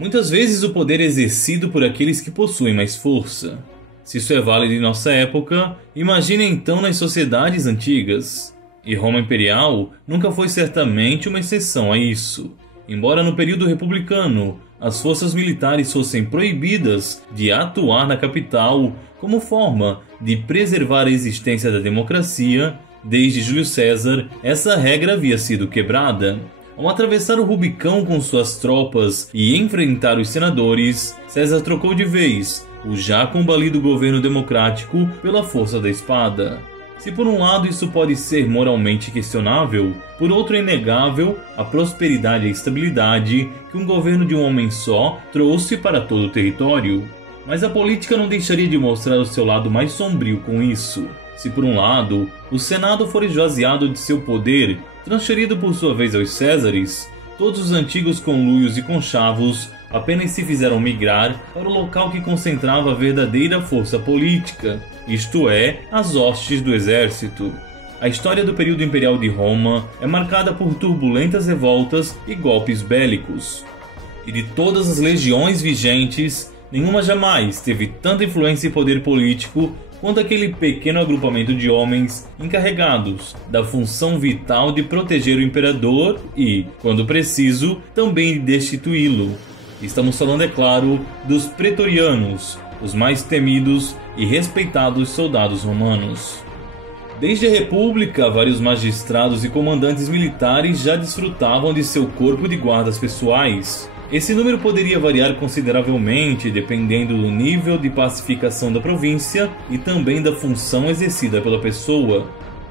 Muitas vezes o poder é exercido por aqueles que possuem mais força. Se isso é válido em nossa época, imagine então nas sociedades antigas. E Roma Imperial nunca foi certamente uma exceção a isso. Embora no período republicano as forças militares fossem proibidas de atuar na capital como forma de preservar a existência da democracia, desde Júlio César essa regra havia sido quebrada. Ao atravessar o Rubicão com suas tropas e enfrentar os senadores, César trocou de vez o já combalido governo democrático pela força da espada. Se por um lado isso pode ser moralmente questionável, por outro é inegável a prosperidade e a estabilidade que um governo de um homem só trouxe para todo o território. Mas a política não deixaria de mostrar o seu lado mais sombrio com isso. Se por um lado o Senado for esvaziado de seu poder, transferido por sua vez aos Césares, todos os antigos conluios e conchavos apenas se fizeram migrar para o local que concentrava a verdadeira força política, isto é, as hostes do exército. A história do período imperial de Roma é marcada por turbulentas revoltas e golpes bélicos. E de todas as legiões vigentes, nenhuma jamais teve tanta influência e poder político quanto aquele pequeno agrupamento de homens encarregados da função vital de proteger o imperador e, quando preciso, também de destituí-lo. Estamos falando, é claro, dos pretorianos, os mais temidos e respeitados soldados romanos. Desde a República, vários magistrados e comandantes militares já desfrutavam de seu corpo de guardas pessoais. Esse número poderia variar consideravelmente dependendo do nível de pacificação da província e também da função exercida pela pessoa.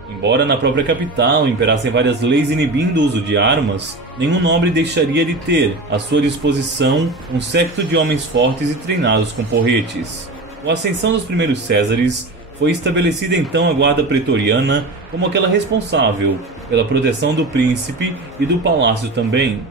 Embora na própria capital imperassem várias leis inibindo o uso de armas, nenhum nobre deixaria de ter à sua disposição um séquito de homens fortes e treinados com porretes. Com a ascensão dos primeiros Césares, foi estabelecida então a guarda pretoriana como aquela responsável pela proteção do príncipe e do palácio também.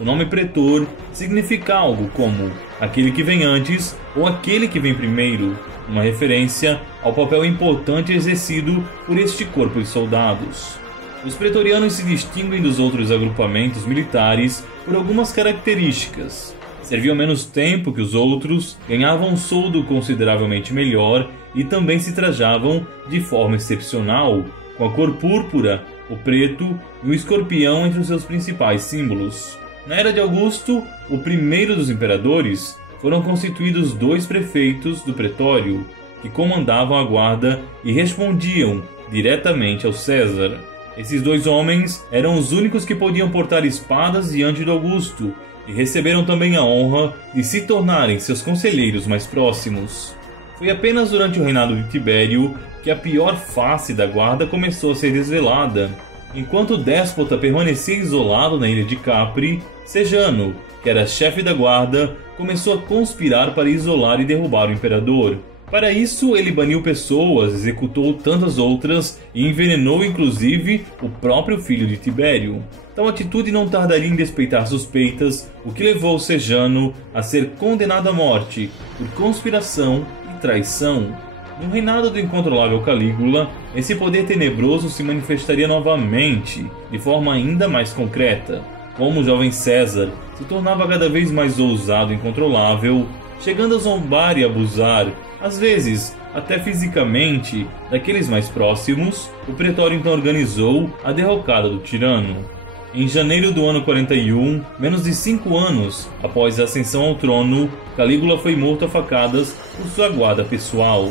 O nome pretor significa algo como aquele que vem antes ou aquele que vem primeiro, uma referência ao papel importante exercido por este corpo de soldados. Os pretorianos se distinguem dos outros agrupamentos militares por algumas características. Serviam menos tempo que os outros, ganhavam um soldo consideravelmente melhor e também se trajavam de forma excepcional, com a cor púrpura, o preto e o escorpião entre os seus principais símbolos. Na era de Augusto, o primeiro dos imperadores, foram constituídos 2 prefeitos do pretório, que comandavam a guarda e respondiam diretamente ao César. Esses 2 homens eram os únicos que podiam portar espadas diante do Augusto, e receberam também a honra de se tornarem seus conselheiros mais próximos. Foi apenas durante o reinado de Tibério que a pior face da guarda começou a ser desvelada. Enquanto o déspota permanecia isolado na ilha de Capri, Sejano, que era chefe da guarda, começou a conspirar para isolar e derrubar o imperador. Para isso, ele baniu pessoas, executou tantas outras e envenenou inclusive o próprio filho de Tibério. Tal atitude não tardaria em despeitar suspeitas, o que levou Sejano a ser condenado à morte por conspiração e traição. No reinado do incontrolável Calígula, esse poder tenebroso se manifestaria novamente, de forma ainda mais concreta. Como o jovem César se tornava cada vez mais ousado e incontrolável, chegando a zombar e abusar, às vezes até fisicamente, daqueles mais próximos, o pretório então organizou a derrocada do tirano. Em janeiro do ano 41, menos de 5 anos após a ascensão ao trono, Calígula foi morto a facadas por sua guarda pessoal.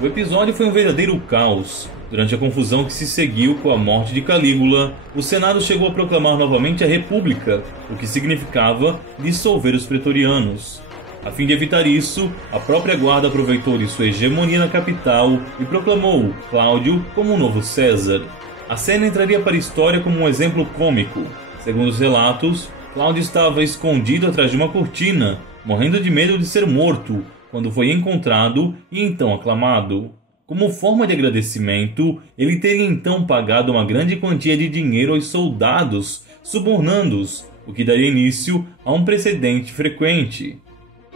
O episódio foi um verdadeiro caos. Durante a confusão que se seguiu com a morte de Calígula, o Senado chegou a proclamar novamente a República, o que significava dissolver os pretorianos. A fim de evitar isso, a própria guarda aproveitou de sua hegemonia na capital e proclamou Cláudio como o novo César. A cena entraria para a história como um exemplo cômico. Segundo os relatos, Cláudio estava escondido atrás de uma cortina, morrendo de medo de ser morto, quando foi encontrado e então aclamado. Como forma de agradecimento, ele teria então pagado uma grande quantia de dinheiro aos soldados, subornando-os, o que daria início a um precedente frequente.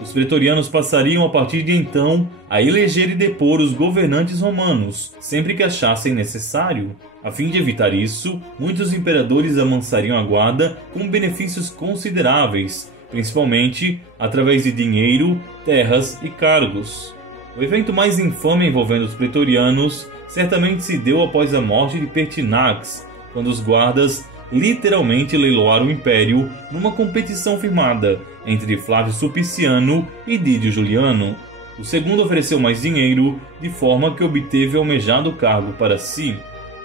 Os pretorianos passariam a partir de então a eleger e depor os governantes romanos, sempre que achassem necessário. A fim de evitar isso, muitos imperadores amansariam a guarda com benefícios consideráveis, principalmente através de dinheiro, terras e cargos. O evento mais infame envolvendo os pretorianos certamente se deu após a morte de Pertinax, quando os guardas literalmente leiloaram o império numa competição firmada entre Flávio Sulpiciano e Didio Juliano. O segundo ofereceu mais dinheiro, de forma que obteve o almejado cargo para si.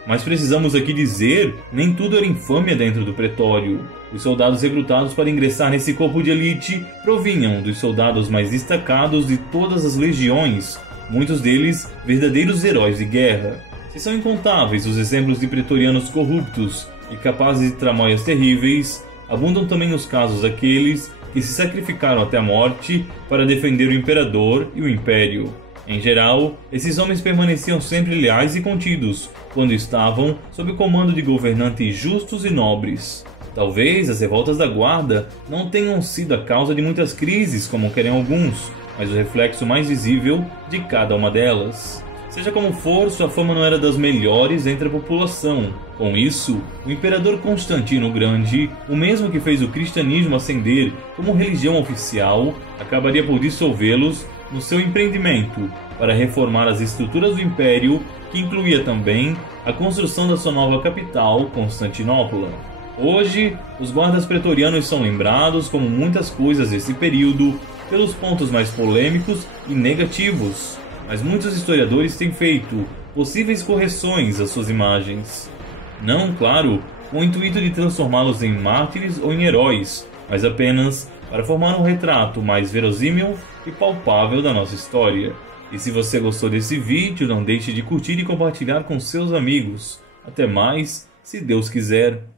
Mas precisamos aqui dizer, nem tudo era infâmia dentro do pretório. Os soldados recrutados para ingressar nesse corpo de elite provinham dos soldados mais destacados de todas as legiões, muitos deles verdadeiros heróis de guerra. Se são incontáveis os exemplos de pretorianos corruptos e capazes de tramóias terríveis, abundam também os casos daqueles que se sacrificaram até a morte para defender o imperador e o império. Em geral, esses homens permaneciam sempre leais e contidos quando estavam sob o comando de governantes justos e nobres. Talvez as revoltas da guarda não tenham sido a causa de muitas crises, como querem alguns, mas o reflexo mais visível de cada uma delas. Seja como for, sua fama não era das melhores entre a população. Com isso, o imperador Constantino o Grande, o mesmo que fez o cristianismo ascender como religião oficial, acabaria por dissolvê-los no seu empreendimento para reformar as estruturas do império, que incluía também a construção da sua nova capital, Constantinopla. Hoje, os guardas pretorianos são lembrados, como muitas coisas desse período, pelos pontos mais polêmicos e negativos, mas muitos historiadores têm feito possíveis correções às suas imagens. Não, claro, com o intuito de transformá-los em mártires ou em heróis, mas apenas para formar um retrato mais verossímil e palpável da nossa história. E se você gostou desse vídeo, não deixe de curtir e compartilhar com seus amigos. Até mais, se Deus quiser.